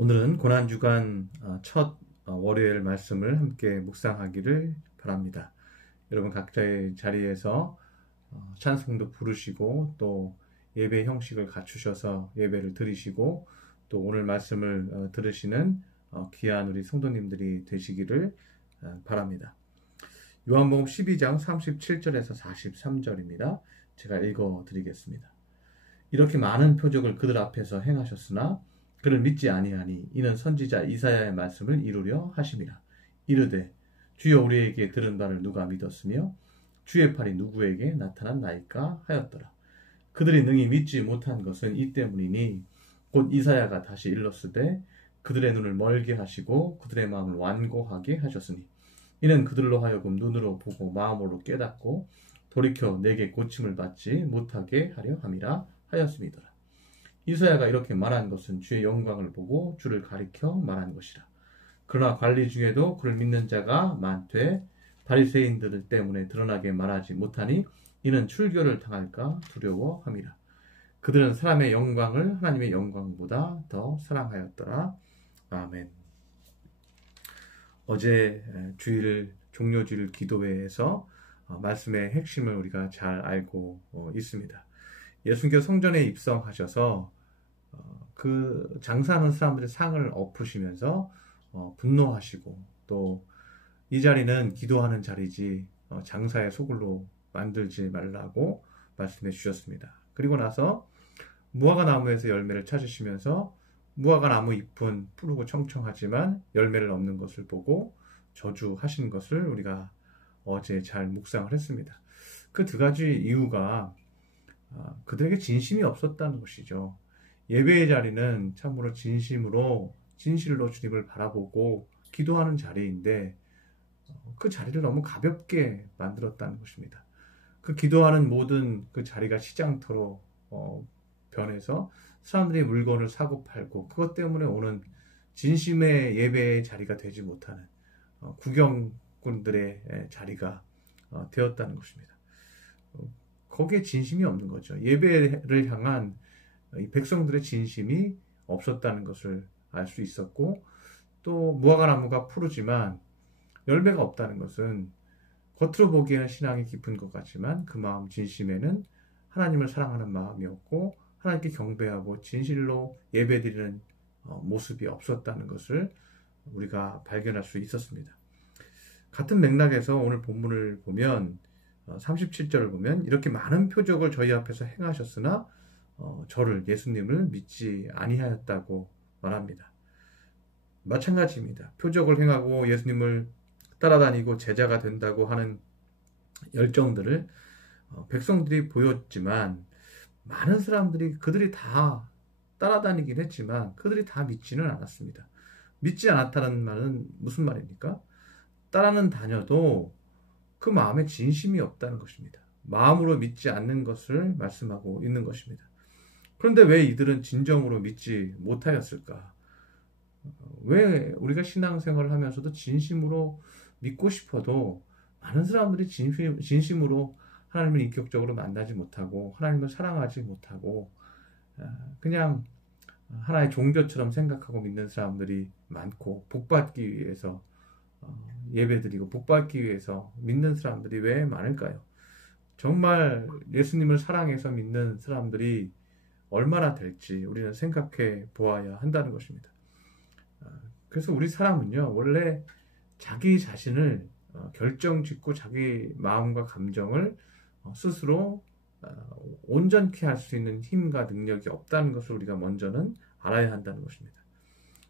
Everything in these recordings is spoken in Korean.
오늘은 고난주간 첫 월요일 말씀을 함께 묵상하기를 바랍니다. 여러분 각자의 자리에서 찬송도 부르시고 또 예배 형식을 갖추셔서 예배를 드리시고 또 오늘 말씀을 들으시는 귀한 우리 성도님들이 되시기를 바랍니다. 요한복음 12장 37절에서 43절입니다. 제가 읽어 드리겠습니다. 이렇게 많은 표적을 그들 앞에서 행하셨으나 그를 믿지 아니하니 이는 선지자 이사야의 말씀을 이루려 하심이라. 이르되 주여 우리에게 들은 바를 누가 믿었으며 주의 팔이 누구에게 나타났나이까 하였더라. 그들이 능히 믿지 못한 것은 이 때문이니 곧 이사야가 다시 일렀으되 그들의 눈을 멀게 하시고 그들의 마음을 완고하게 하셨으니 이는 그들로 하여금 눈으로 보고 마음으로 깨닫고 돌이켜 내게 고침을 받지 못하게 하려 함이라 하였음이더라. 이사야가 이렇게 말한 것은 주의 영광을 보고 주를 가리켜 말한 것이라. 그러나 관리 중에도 그를 믿는 자가 많되 바리새인들 때문에 드러나게 말하지 못하니 이는 출교를 당할까 두려워함이라. 그들은 사람의 영광을 하나님의 영광보다 더 사랑하였더라. 아멘. 어제 주일 종료주일 기도회에서 말씀의 핵심을 우리가 잘 알고 있습니다. 예수님께서 성전에 입성하셔서 그 장사하는 사람들의 상을 엎으시면서 분노하시고 또 이 자리는 기도하는 자리지 장사의 소굴로 만들지 말라고 말씀해 주셨습니다. 그리고 나서 무화과 나무에서 열매를 찾으시면서 무화과 나무 잎은 푸르고 청청하지만 열매를 없는 것을 보고 저주하신 것을 우리가 어제 잘 묵상을 했습니다. 그 두 가지 이유가 그들에게 진심이 없었다는 것이죠. 예배의 자리는 참으로 진실로 주님을 바라보고 기도하는 자리인데 그 자리를 너무 가볍게 만들었다는 것입니다. 그 기도하는 모든 그 자리가 시장터로 변해서 사람들이 물건을 사고 팔고 그것 때문에 오는 진심의 예배의 자리가 되지 못하는 구경꾼들의 자리가 되었다는 것입니다. 거기에 진심이 없는 거죠. 예배를 향한 이 백성들의 진심이 없었다는 것을 알 수 있었고 또 무화과 나무가 푸르지만 열매가 없다는 것은 겉으로 보기에는 신앙이 깊은 것 같지만 그 마음 진심에는 하나님을 사랑하는 마음이었고 하나님께 경배하고 진실로 예배드리는 모습이 없었다는 것을 우리가 발견할 수 있었습니다. 같은 맥락에서 오늘 본문을 보면 37절을 보면 이렇게 많은 표적을 저희 앞에서 행하셨으나 저를 예수님을 믿지 아니하였다고 말합니다. 마찬가지입니다. 표적을 행하고 예수님을 따라다니고 제자가 된다고 하는 열정들을 백성들이 보였지만 많은 사람들이 그들이 다 따라다니긴 했지만 그들이 다 믿지는 않았습니다. 믿지 않았다는 말은 무슨 말입니까? 따라는 다녀도 그 마음에 진심이 없다는 것입니다. 마음으로 믿지 않는 것을 말씀하고 있는 것입니다. 그런데 왜 이들은 진정으로 믿지 못하였을까? 왜 우리가 신앙생활을 하면서도 진심으로 믿고 싶어도 많은 사람들이 진심으로 하나님을 인격적으로 만나지 못하고 하나님을 사랑하지 못하고 그냥 하나의 종교처럼 생각하고 믿는 사람들이 많고 복받기 위해서 예배드리고 복받기 위해서 믿는 사람들이 왜 많을까요? 정말 예수님을 사랑해서 믿는 사람들이 얼마나 될지 우리는 생각해 보아야 한다는 것입니다. 그래서 우리 사람은요, 원래 자기 자신을 결정짓고 자기 마음과 감정을 스스로 온전케 할 수 있는 힘과 능력이 없다는 것을 우리가 먼저는 알아야 한다는 것입니다.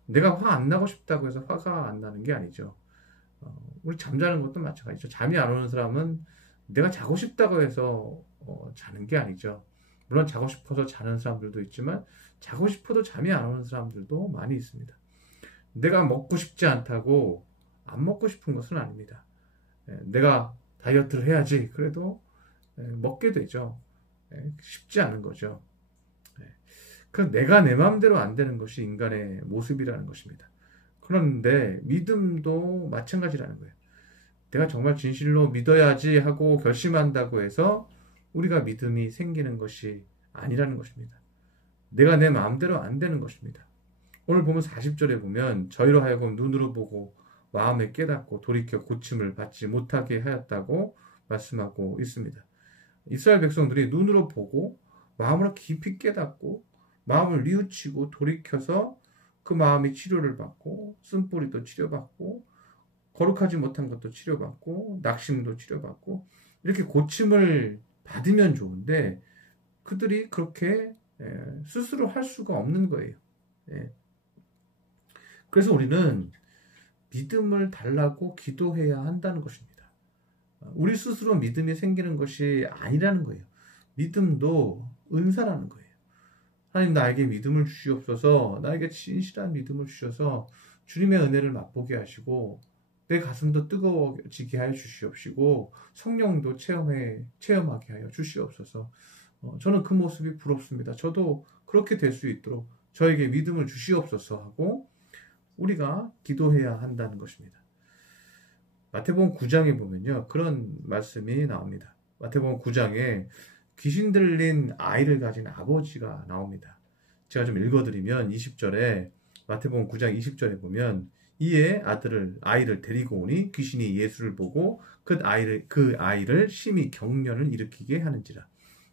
내가 화 안 나고 싶다고 해서 화가 안 나는 게 아니죠. 우리 잠자는 것도 마찬가지죠. 잠이 안 오는 사람은 내가 자고 싶다고 해서 자는 게 아니죠. 물론 자고 싶어서 자는 사람들도 있지만 자고 싶어도 잠이 안 오는 사람들도 많이 있습니다. 내가 먹고 싶지 않다고 안 먹고 싶은 것은 아닙니다. 내가 다이어트를 해야지 그래도 먹게 되죠. 쉽지 않은 거죠. 그 내가 내 마음대로 안 되는 것이 인간의 모습이라는 것입니다. 그런데 믿음도 마찬가지라는 거예요. 내가 정말 진실로 믿어야지 하고 결심한다고 해서 우리가 믿음이 생기는 것이 아니라는 것입니다. 내가 내 마음대로 안 되는 것입니다. 오늘 보면 40절에 보면 저희로 하여금 눈으로 보고 마음에 깨닫고 돌이켜 고침을 받지 못하게 하였다고 말씀하고 있습니다. 이스라엘 백성들이 눈으로 보고 마음으로 깊이 깨닫고 마음을 뉘우치고 돌이켜서 그 마음이 치료를 받고 쓴뿌리도 치료받고 거룩하지 못한 것도 치료받고 낙심도 치료받고 이렇게 고침을 받으면 좋은데 그들이 그렇게 스스로 할 수가 없는 거예요. 그래서 우리는 믿음을 달라고 기도해야 한다는 것입니다. 우리 스스로 믿음이 생기는 것이 아니라는 거예요. 믿음도 은사라는 거예요. 하나님 나에게 믿음을 주시옵소서, 나에게 진실한 믿음을 주셔서 주님의 은혜를 맛보게 하시고 내 가슴도 뜨거워지게 하여 주시옵시고 성령도 체험하게 하여 주시옵소서. 저는 그 모습이 부럽습니다. 저도 그렇게 될 수 있도록 저에게 믿음을 주시옵소서 하고 우리가 기도해야 한다는 것입니다. 마태복음 9장에 보면요, 그런 말씀이 나옵니다. 마태복음 9장에 귀신 들린 아이를 가진 아버지가 나옵니다. 제가 좀 읽어드리면 20절에 마태복음 9장 20절에 보면 이에 아이를 데리고 오니 귀신이 예수를 보고 그 아이를 심히 경련을 일으키게 하는지라.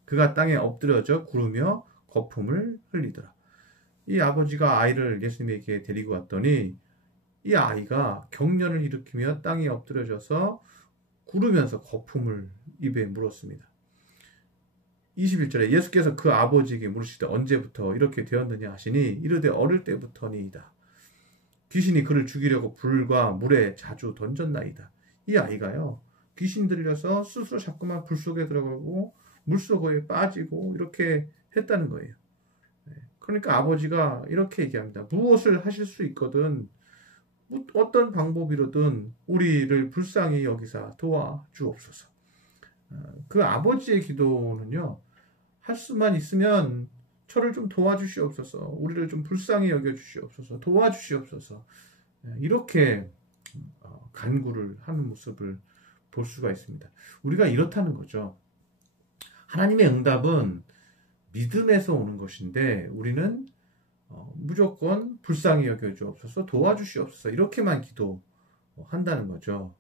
그가 땅에 엎드려져 구르며 거품을 흘리더라. 이 아버지가 아이를 예수님에게 데리고 왔더니 이 아이가 경련을 일으키며 땅에 엎드려져서 구르면서 거품을 입에 물었습니다. 21절에 예수께서 그 아버지에게 물으시되 언제부터 이렇게 되었느냐 하시니 이르되 어릴 때부터니이다. 귀신이 그를 죽이려고 불과 물에 자주 던졌나이다. 이 아이가요, 귀신 들려서 스스로 자꾸만 불 속에 들어가고 물속에 빠지고 이렇게 했다는 거예요. 그러니까 아버지가 이렇게 얘기합니다. 무엇을 하실 수 있거든 어떤 방법이로든 우리를 불쌍히 여기사 도와주옵소서. 그 아버지의 기도는요, 할 수만 있으면 저를 좀 도와주시옵소서, 우리를 좀 불쌍히 여겨주시옵소서, 도와주시옵소서, 이렇게 간구를 하는 모습을 볼 수가 있습니다. 우리가 이렇다는 거죠. 하나님의 응답은 믿음에서 오는 것인데 우리는 무조건 불쌍히 여겨주옵소서, 도와주시옵소서 이렇게만 기도한다는 거죠.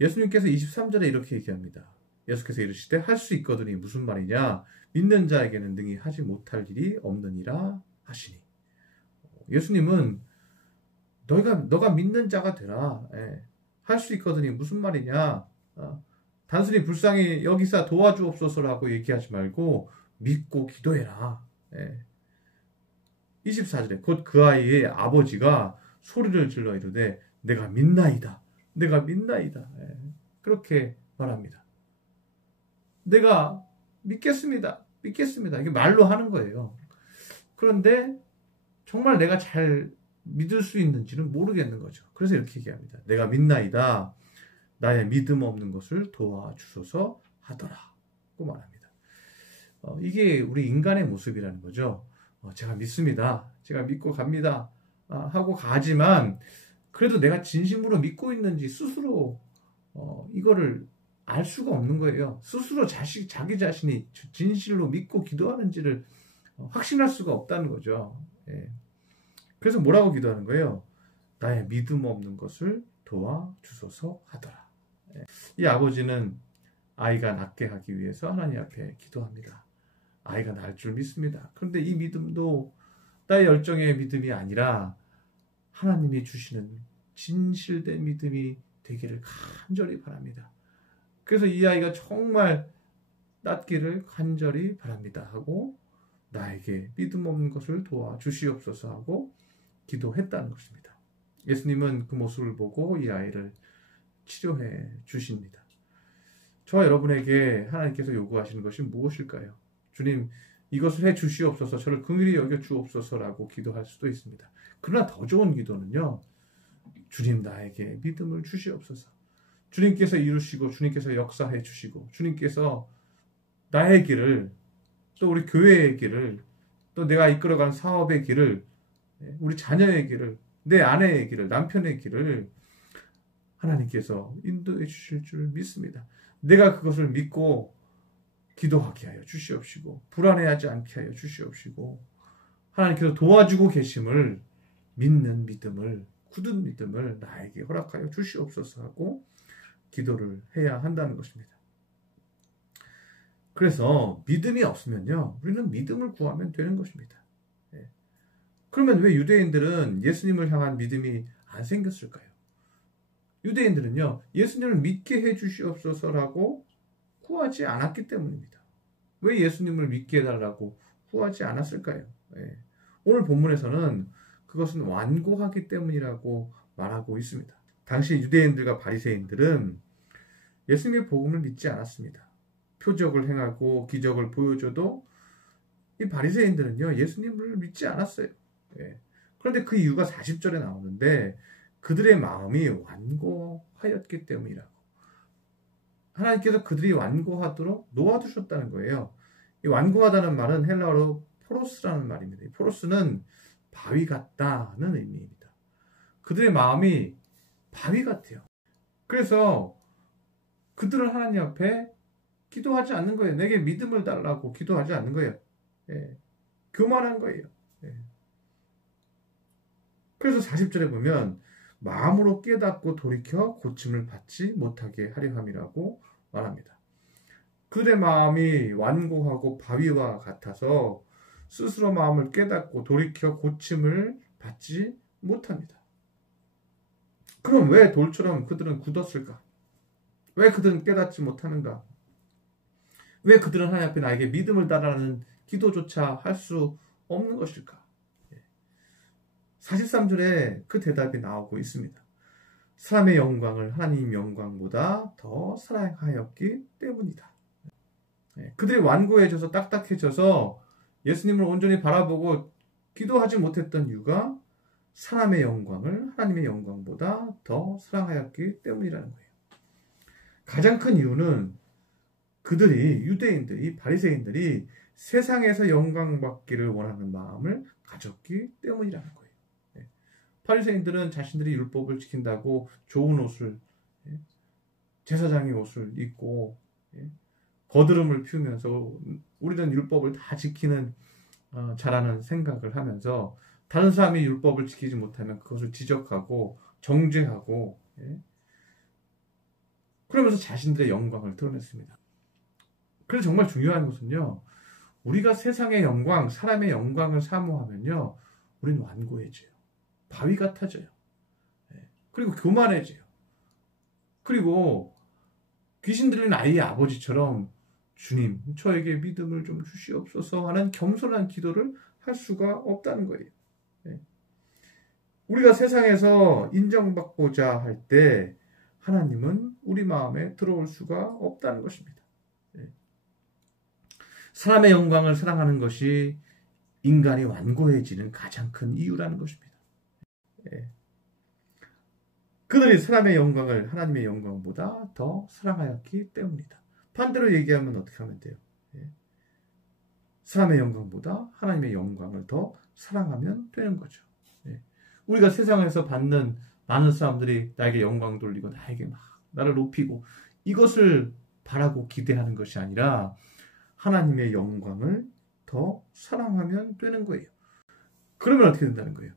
예수님께서 23절에 이렇게 얘기합니다. 예수께서 이르시되 할 수 있거든이 무슨 말이냐, 믿는 자에게는 능히 하지 못할 일이 없느니라 하시니. 예수님은 너가 믿는 자가 되라. 할 수 있거든이 무슨 말이냐, 단순히 불쌍히 여기사 도와주옵소서라고 얘기하지 말고 믿고 기도해라. 24절에 곧 그 아이의 아버지가 소리를 질러 이르되 내가 믿나이다. 내가 믿나이다. 그렇게 말합니다. 내가 믿겠습니다. 믿겠습니다. 이게 말로 하는 거예요. 그런데 정말 내가 잘 믿을 수 있는지는 모르겠는 거죠. 그래서 이렇게 얘기합니다. 내가 믿나이다. 나의 믿음 없는 것을 도와주소서 하더라. 고 말합니다. 이게 우리 인간의 모습이라는 거죠. 제가 믿습니다. 제가 믿고 갑니다. 하고 가지만 그래도 내가 진심으로 믿고 있는지 스스로 이거를 알 수가 없는 거예요. 스스로 자기 자신이 진실로 믿고 기도하는지를 확신할 수가 없다는 거죠. 그래서 뭐라고 기도하는 거예요? 나의 믿음 없는 것을 도와주소서 하더라. 이 아버지는 아이가 낫게 하기 위해서 하나님 앞에 기도합니다. 아이가 날 줄 믿습니다. 그런데 이 믿음도 나의 열정의 믿음이 아니라 하나님이 주시는 진실된 믿음이 되기를 간절히 바랍니다. 그래서 이 아이가 정말 낫기를 간절히 바랍니다 하고 나에게 믿음 없는 것을 도와주시옵소서 하고 기도했다는 것입니다. 예수님은 그 모습을 보고 이 아이를 치료해 주십니다. 저와 여러분에게 하나님께서 요구하시는 것이 무엇일까요? 주님, 이것을 해 주시옵소서, 저를 긍휼히 여겨 주옵소서라고 기도할 수도 있습니다. 그러나 더 좋은 기도는요, 주님 나에게 믿음을 주시옵소서. 주님께서 이루시고 주님께서 역사해 주시고 주님께서 나의 길을, 또 우리 교회의 길을, 또 내가 이끌어가는 사업의 길을, 우리 자녀의 길을, 내 아내의 길을, 남편의 길을 하나님께서 인도해 주실 줄 믿습니다. 내가 그것을 믿고 기도하게 하여 주시옵시고 불안해하지 않게 하여 주시옵시고 하나님께서 도와주고 계심을 믿는 믿음을, 굳은 믿음을 나에게 허락하여 주시옵소서 하고 기도를 해야 한다는 것입니다. 그래서 믿음이 없으면요, 우리는 믿음을 구하면 되는 것입니다. 예. 그러면 왜 유대인들은 예수님을 향한 믿음이 안 생겼을까요? 유대인들은요, 예수님을 믿게 해주시옵소서라고 구하지 않았기 때문입니다. 왜 예수님을 믿게 해달라고 구하지 않았을까요? 예. 오늘 본문에서는 그것은 완고하기 때문이라고 말하고 있습니다. 당시 유대인들과 바리새인들은 예수님의 복음을 믿지 않았습니다. 표적을 행하고 기적을 보여줘도 이 바리새인들은요, 예수님을 믿지 않았어요. 예. 그런데 그 이유가 40절에 나오는데 그들의 마음이 완고하였기 때문이라고. 하나님께서 그들이 완고하도록 놓아두셨다는 거예요. 이 완고하다는 말은 헬라어로 포로스라는 말입니다. 이 포로스는 바위 같다는 의미입니다. 그들의 마음이 바위 같아요. 그래서 그들은 하나님 앞에 기도하지 않는 거예요. 내게 믿음을 달라고 기도하지 않는 거예요. 예. 교만한 거예요. 예. 그래서 40절에 보면 마음으로 깨닫고 돌이켜 고침을 받지 못하게 하려 함이라고 말합니다. 그들의 마음이 완고하고 바위와 같아서 스스로 마음을 깨닫고 돌이켜 고침을 받지 못합니다. 그럼 왜 돌처럼 그들은 굳었을까? 왜 그들은 깨닫지 못하는가? 왜 그들은 하나님 앞에 나에게 믿음을 달라는 기도조차 할 수 없는 것일까? 43절에 그 대답이 나오고 있습니다. 사람의 영광을 하나님 영광보다 더 사랑하였기 때문이다. 그들이 완고해져서 딱딱해져서 예수님을 온전히 바라보고 기도하지 못했던 이유가 사람의 영광을 하나님의 영광보다 더 사랑하였기 때문이라는 거예요. 가장 큰 이유는 그들이, 유대인들이, 바리새인들이 세상에서 영광받기를 원하는 마음을 가졌기 때문이라는 거예요. 바리새인들은 자신들이 율법을 지킨다고 좋은 옷을, 제사장의 옷을 입고 거드름을 피우면서 우리는 율법을 다 지키는 잘하는 생각을 하면서 다른 사람이 율법을 지키지 못하면 그것을 지적하고 정죄하고 그러면서 자신들의 영광을 드러냈습니다. 그래서 정말 중요한 것은요, 우리가 세상의 영광, 사람의 영광을 사모하면요, 우리는 완고해져요. 바위 같아져요. 그리고 교만해져요. 그리고 귀신 들린 아이의 아버지처럼 주님, 저에게 믿음을 좀 주시옵소서 하는 겸손한 기도를 할 수가 없다는 거예요. 우리가 세상에서 인정받고자 할 때 하나님은 우리 마음에 들어올 수가 없다는 것입니다. 사람의 영광을 사랑하는 것이 인간이 완고해지는 가장 큰 이유라는 것입니다. 그들이 사람의 영광을 하나님의 영광보다 더 사랑하였기 때문이다. 반대로 얘기하면 어떻게 하면 돼요? 사람의 영광보다 하나님의 영광을 더 사랑하면 되는 거죠. 우리가 세상에서 받는 많은 사람들이 나에게 영광 돌리고 나에게 막 나를 높이고 이것을 바라고 기대하는 것이 아니라 하나님의 영광을 더 사랑하면 되는 거예요. 그러면 어떻게 된다는 거예요?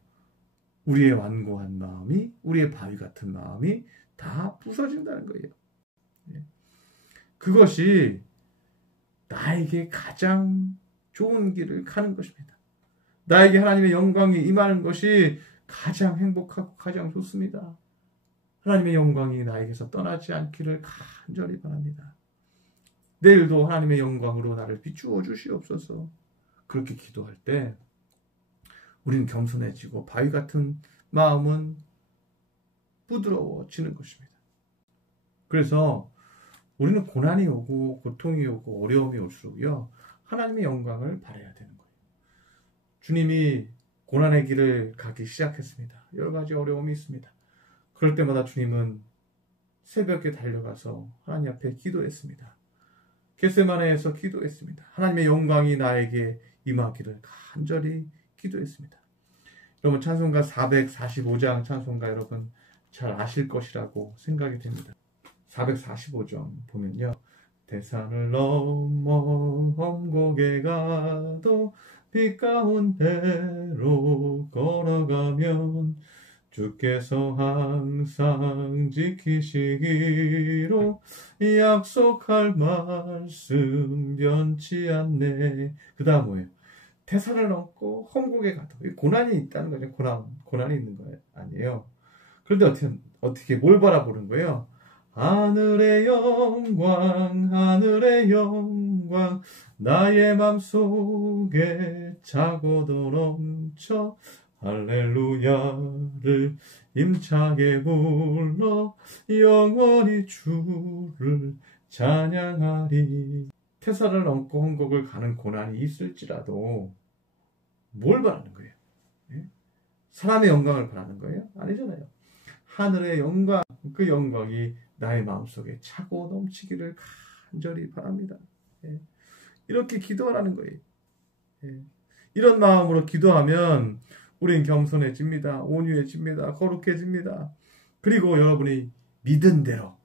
우리의 완고한 마음이, 우리의 바위 같은 마음이 다 부서진다는 거예요. 그것이 나에게 가장 좋은 길을 가는 것입니다. 나에게 하나님의 영광이 임하는 것이 가장 행복하고 가장 좋습니다. 하나님의 영광이 나에게서 떠나지 않기를 간절히 바랍니다. 내일도 하나님의 영광으로 나를 비추어 주시옵소서. 그렇게 기도할 때 우리는 겸손해지고 바위 같은 마음은 부드러워지는 것입니다. 그래서 우리는 고난이 오고 고통이 오고 어려움이 올수록요, 하나님의 영광을 바라야 되는 거예요. 주님이 고난의 길을 가기 시작했습니다. 여러 가지 어려움이 있습니다. 그럴 때마다 주님은 새벽에 달려가서 하나님 앞에 기도했습니다. 겟세마네에서 기도했습니다. 하나님의 영광이 나에게 임하기를 간절히 기도했습니다. 여러분, 찬송가 445장 찬송가 여러분 잘 아실 것이라고 생각이 됩니다. 445장 보면요, 대산을 넘어 험곡에 가도 빛 가운데로 걸어가면 주께서 항상 지키시기로 약속할 말씀 변치 않네. 그 다음 뭐예요? 태산을 넘고 홍곡에 가도 고난이 있다는 거죠. 고난이 있는 거 아니에요. 그런데 어떻게 뭘 바라보는 거예요? 하늘의 영광, 하늘의 영광, 나의 맘속에 차고도 넘쳐 할렐루야를 힘차게 불러 영원히 주를 찬양하리. 태산을 넘고 홍곡을 가는 고난이 있을지라도 뭘 바라는 거예요? 예? 사람의 영광을 바라는 거예요? 아니잖아요. 하늘의 영광, 그 영광이 나의 마음속에 차고 넘치기를 간절히 바랍니다. 예. 이렇게 기도하라는 거예요. 예. 이런 마음으로 기도하면 우린 겸손해집니다. 온유해집니다. 거룩해집니다. 그리고 여러분이 믿은 대로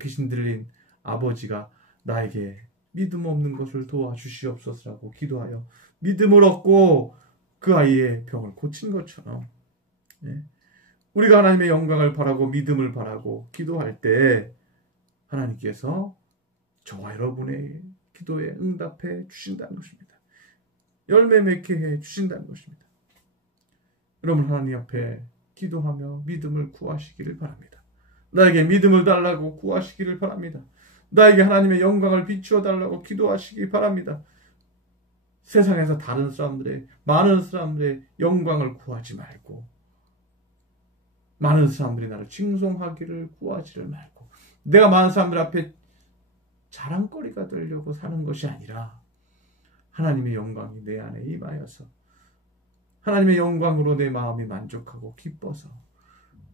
귀신 들린 아버지가 나에게 믿음 없는 것을 도와주시옵소서라고 기도하여 믿음을 얻고 그 아이의 병을 고친 것처럼 우리가 하나님의 영광을 바라고 믿음을 바라고 기도할 때 하나님께서 저와 여러분의 기도에 응답해 주신다는 것입니다. 열매 맺게 해 주신다는 것입니다. 여러분 하나님 앞에 기도하며 믿음을 구하시기를 바랍니다. 나에게 믿음을 달라고 구하시기를 바랍니다. 나에게 하나님의 영광을 비추어 달라고 기도하시기 바랍니다. 세상에서 많은 사람들의 영광을 구하지 말고 많은 사람들이 나를 칭송하기를 구하지를 말고 내가 많은 사람들 앞에 자랑거리가 되려고 사는 것이 아니라 하나님의 영광이 내 안에 임하여서 하나님의 영광으로 내 마음이 만족하고 기뻐서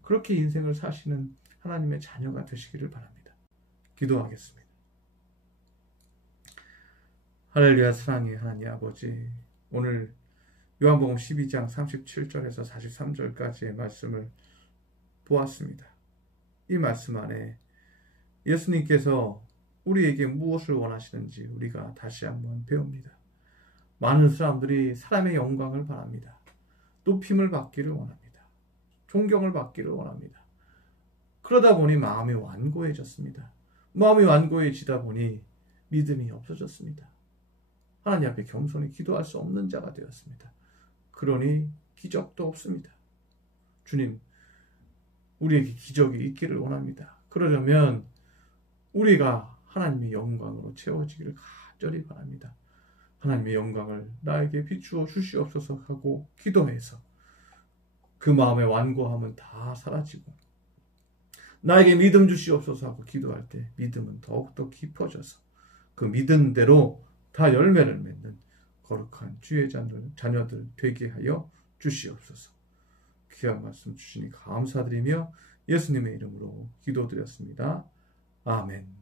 그렇게 인생을 사시는 하나님의 자녀가 되시기를 바랍니다. 기도하겠습니다. 할렐루야. 사랑의 하나님 아버지, 오늘 요한복음 12장 37절에서 43절까지의 말씀을 보았습니다. 이 말씀 안에 예수님께서 우리에게 무엇을 원하시는지 우리가 다시 한번 배웁니다. 많은 사람들이 사람의 영광을 바랍니다. 높임을 받기를 원합니다. 존경을 받기를 원합니다. 그러다 보니 마음이 완고해졌습니다. 마음이 완고해지다 보니 믿음이 없어졌습니다. 하나님 앞에 겸손히 기도할 수 없는 자가 되었습니다. 그러니 기적도 없습니다. 주님, 우리에게 기적이 있기를 원합니다. 그러려면 우리가 하나님의 영광으로 채워지기를 간절히 바랍니다. 하나님의 영광을 나에게 비추어 주시옵소서 하고 기도해서 그 마음의 완고함은 다 사라지고 나에게 믿음 주시옵소서 하고 기도할 때 믿음은 더욱더 깊어져서 그 믿은 대로 다 열매를 맺는 거룩한 주의 자녀들 되게 하여 주시옵소서. 귀한 말씀 주시니 감사드리며 예수님의 이름으로 기도드렸습니다. 아멘.